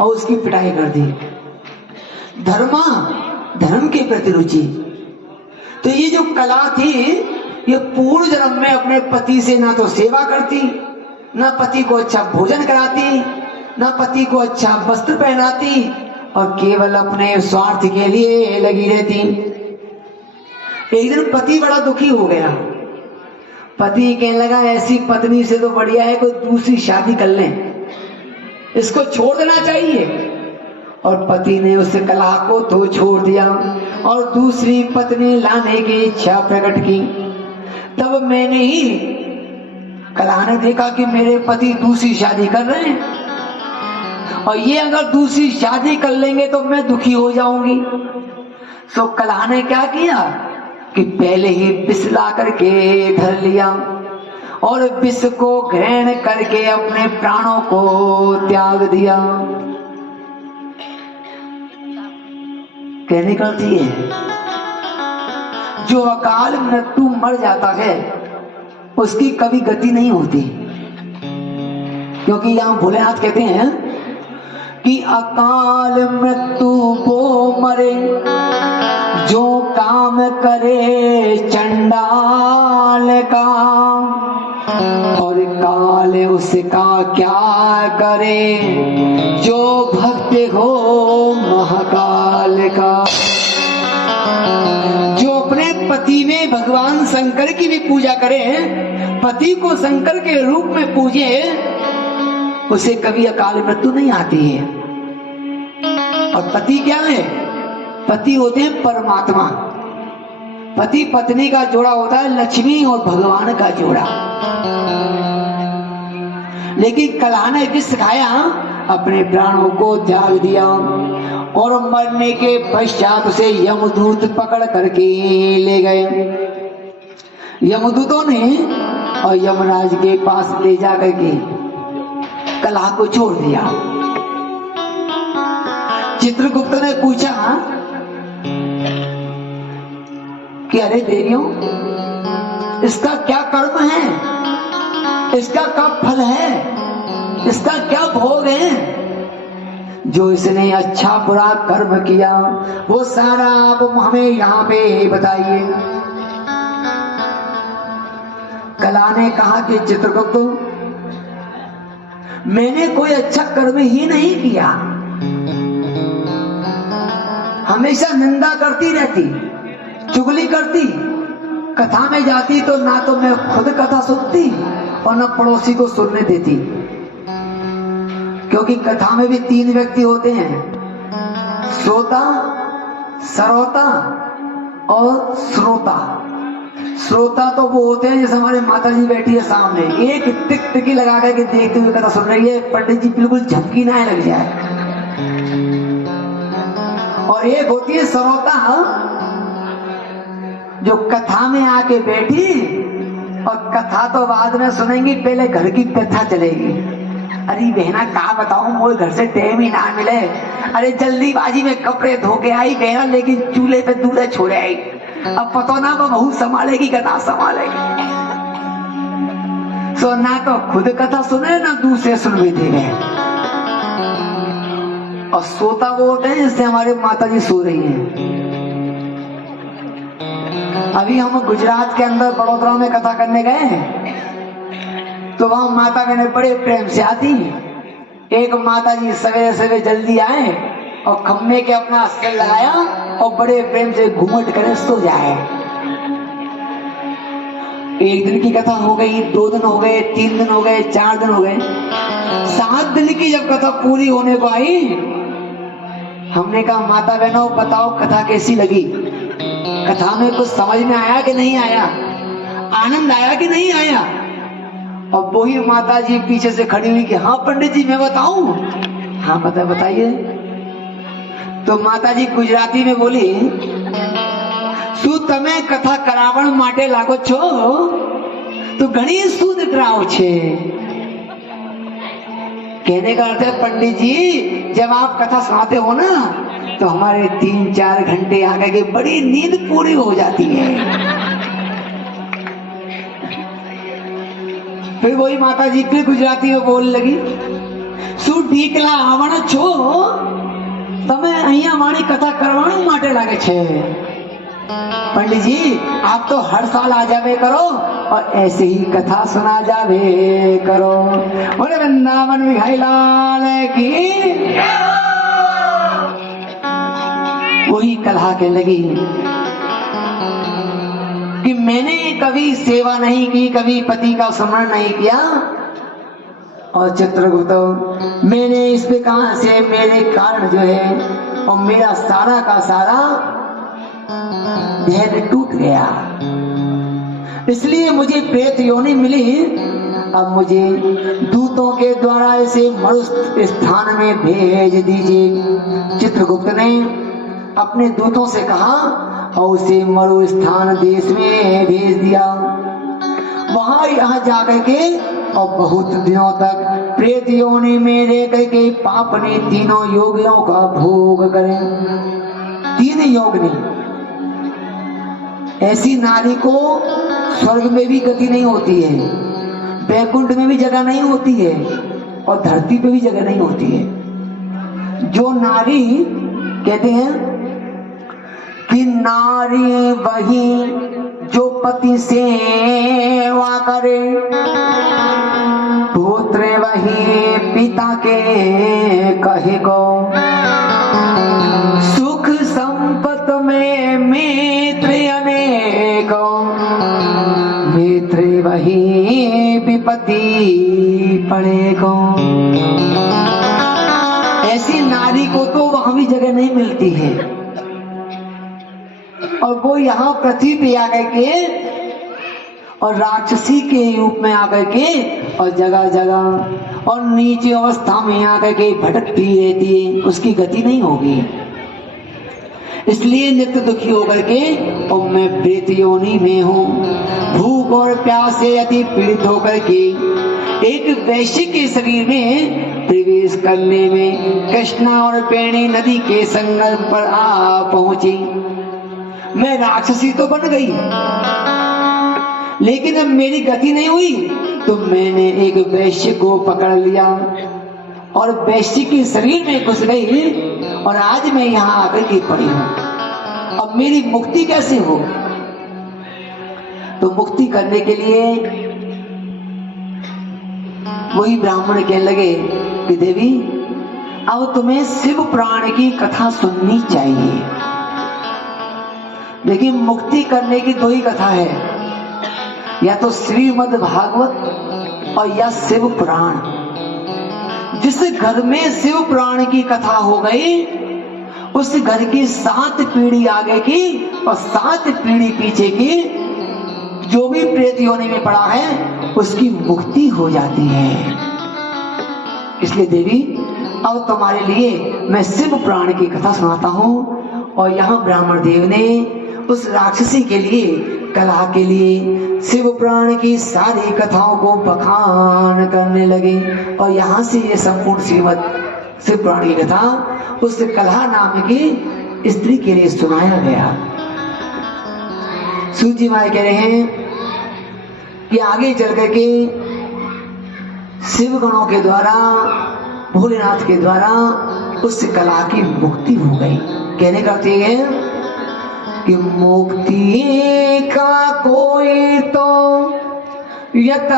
और उसकी पिटाई कर दी। धर्मा, धर्म के प्रति रुचि। तो ये जो कला थी ये पूर्व जन्म में अपने पति से ना तो सेवा करती, ना पति को अच्छा भोजन कराती, ना पति को अच्छा वस्त्र पहनाती, और केवल अपने स्वार्थ के लिए लगी रहती। एक दिन पति बड़ा दुखी हो गया। पति कहने लगा ऐसी पत्नी से तो बढ़िया है कोई दूसरी शादी कर लें, इसको छोड़ देना चाहिए। और पति ने उस कला को तो छोड़ दिया और दूसरी पत्नी लाने की इच्छा प्रकट की। तब मैंने ही कला ने देखा कि मेरे पति दूसरी शादी कर रहे हैं और ये अगर दूसरी शादी कर लेंगे तो मैं दुखी हो जाऊंगी। तो कला ने क्या किया कि पहले ही विष ला करके धर लिया और विष को ग्रहण करके अपने प्राणों को त्याग दिया। कहने का अर्थ ये है जो अकाल मृत्यु मर जाता है उसकी कभी गति नहीं होती, क्योंकि यहां भोलेनाथ कहते हैं कि अकाल मृत्यु वो मरे जो काम करे चंडाल का, और काल उसका क्या करे जो भक्त हो महाकाल का। जो अपने पति में भगवान शंकर की भी पूजा करे, पति को शंकर के रूप में पूजे, उसे कभी अकाल मृत्यु नहीं आती है। और पति क्या है? पति होते हैं परमात्मा। पति पत्नी का जोड़ा होता है लक्ष्मी और भगवान का जोड़ा। लेकिन कला ने किस सिखाया? अपने प्राणों को त्याग दिया और मरने के पश्चात उसे यमदूत पकड़ करके ले गए। यमदूतों ने और यमराज के पास ले जा करके कला को छोड़ दिया। चित्रगुप्त ने पूछा कि अरे देवियों, इसका क्या कर्म है, इसका क्या फल है, इसका क्या भोग है? जो इसने अच्छा बुरा कर्म किया वो सारा आप हमें यहाँ पे बताइए। कला ने कहा कि चित्रगुप्त, मैंने कोई अच्छा कर्म ही नहीं किया, हमेशा निंदा करती रहती, चुगली करती, कथा में जाती तो ना तो मैं खुद कथा सुनती और ना पड़ोसी को सुनने देती। क्योंकि कथा में भी तीन व्यक्ति होते हैं, श्रोता, सरोता और श्रोता। श्रोता तो वो होते हैं जैसे हमारे माता जी बैठी है सामने, एक टिक लगा करके देखते हुए कथा सुन रही है, पंडित जी बिल्कुल झपकी ना लग जाए। और एक होती है सरोता, जो कथा में आके बैठी और कथा तो बाद में सुनेंगी, पहले घर की कथा चलेगी। अरे बहना कहा बताऊं, मोए घर से टाइम ही ना मिले, अरे जल्दीबाजी में कपड़े धो के आई बहना, लेकिन चूल्हे पे दूल्हा छोड़े आई, अब पता ना बहू संभालेगी कि ना संभालेगी। सो ना तो खुद कथा सुने ना दूसरे सुन भी दे गए। और सोता वो होते हैं जिससे हमारे माता जी सो रही हैं। अभी हम गुजरात के अंदर बड़ोदरा में कथा करने गए हैं, तो वहां माता बहने बड़े प्रेम से आती। एक माता जी सवेरे सवेरे जल्दी आए और खम्भे के अपना अस्तर लगाया और बड़े प्रेम से घूमट करे सो जाए। एक दिन की कथा हो गई, 2 दिन हो गए, 3 दिन हो गए, 4 दिन हो गए, 7 दिन की जब कथा पूरी होने को आई, हमने कहा माता बहनों बताओ कथा कैसी लगी, कथा में कुछ समझ में आया कि नहीं आया, आनंद आया कि नहीं आया? और वही माता जी पीछे से खड़ी हुई कि हाँ पंडित जी मैं बताऊं। हाँ बताइए। तो माता जी गुजराती में बोली, શું તમે કથા કરાવણ માટે લાગો છો तो घनी सूद कराओ छे। कहने का अर्थ है पंडित जी जब आप कथा सुनाते हो ना तो हमारे 3-4 घंटे आगे की बड़ी नींद पूरी हो जाती है। फिर वही माता जी फिर गुजराती में बोलने लगी, सु ढीकला आवण छो कथा करवाणु माटे लागे छे। पंडित जी आप तो हर साल आ जावे करो और ऐसे ही कथा सुना जावे करो। बोले वृंदावन बिहारी लाल की। वही कलहा के लगी कि मैंने कभी सेवा नहीं की, कभी पति का स्मरण नहीं किया। और चित्रगुप्त मैंने इस पे कहां से मेरे कारण जो है और मेरा सारा का सारा धैर्य टूट गया, इसलिए मुझे प्रेत योनि मिली। अब मुझे दूतों के द्वारा इसे मरुस्थल स्थान में भेज दीजिए। चित्रगुप्त ने अपने दूतों से कहा और उसे मरु स्थान देश में भेज दिया। वहां यहाँ जाकर के और बहुत दिनों तक प्रेत योनि में रह करके पाप ने तीनों योगियों का भोग करें। 3 योगिनी, ऐसी नारी को स्वर्ग में भी गति नहीं होती है, वैकुंठ में भी जगह नहीं होती है और धरती पे भी जगह नहीं होती है। जो नारी कहते हैं कि नारी वही जो पति सेवा करे, पुत्र वही पिता के कहे को, सुख संपत में मित्र अनेको, मित्र वही विपत्ति पड़े को। ऐसी नारी को तो वहां भी जगह नहीं मिलती है और वो यहाँ पृथ्वी पे आकर के और राक्षसी के रूप में आकर के और जगह जगह और नीचे अवस्था में आकर के भटकती रहती है, उसकी गति नहीं होगी। इसलिए नित्य दुखी होकर के और मैं प्रेत योनि में हूँ, भूख और प्यास से अति पीड़ित होकर के एक वैश्य के शरीर में प्रवेश करने में कृष्णा और पेणी नदी के संगम पर आ पहुंची। मैं राक्षसी तो बन गई, लेकिन अब मेरी गति नहीं हुई तो मैंने एक वैश्य को पकड़ लिया और वैश्य के शरीर में घुस गई और आज मैं यहाँ आकर के पड़ी हूँ। अब मेरी मुक्ति कैसे हो? तो मुक्ति करने के लिए वही ब्राह्मण कहने लगे कि देवी अब तुम्हें शिव पुराण की कथा सुननी चाहिए। देखिए मुक्ति करने की 2 ही कथा है, या तो श्रीमद् भागवत और या शिव पुराण। जिस घर में शिव पुराण की कथा हो गई उस घर की 7 पीढ़ी आगे की और 7 पीढ़ी पीछे की जो भी प्रेत योनि में पड़ा है उसकी मुक्ति हो जाती है। इसलिए देवी अब तुम्हारे लिए मैं शिव पुराण की कथा सुनाता हूँ। और यहाँ ब्राह्मण देव ने उस राक्षसी के लिए कलह के लिए शिव पुराण की सारी कथाओं को बखान करने लगे और यहाँ से ये संपूर्ण श्रीमद् शिव पुराण की कथा उस कलह नाम की स्त्री के लिए सुनाया गया। सूजी माई कह रहे हैं कि आगे चल करके शिव गणों के द्वारा भोलेनाथ के द्वारा उस कला की मुक्ति हो गई। कहने करते हैं कि मुक्ति का कोई तो यता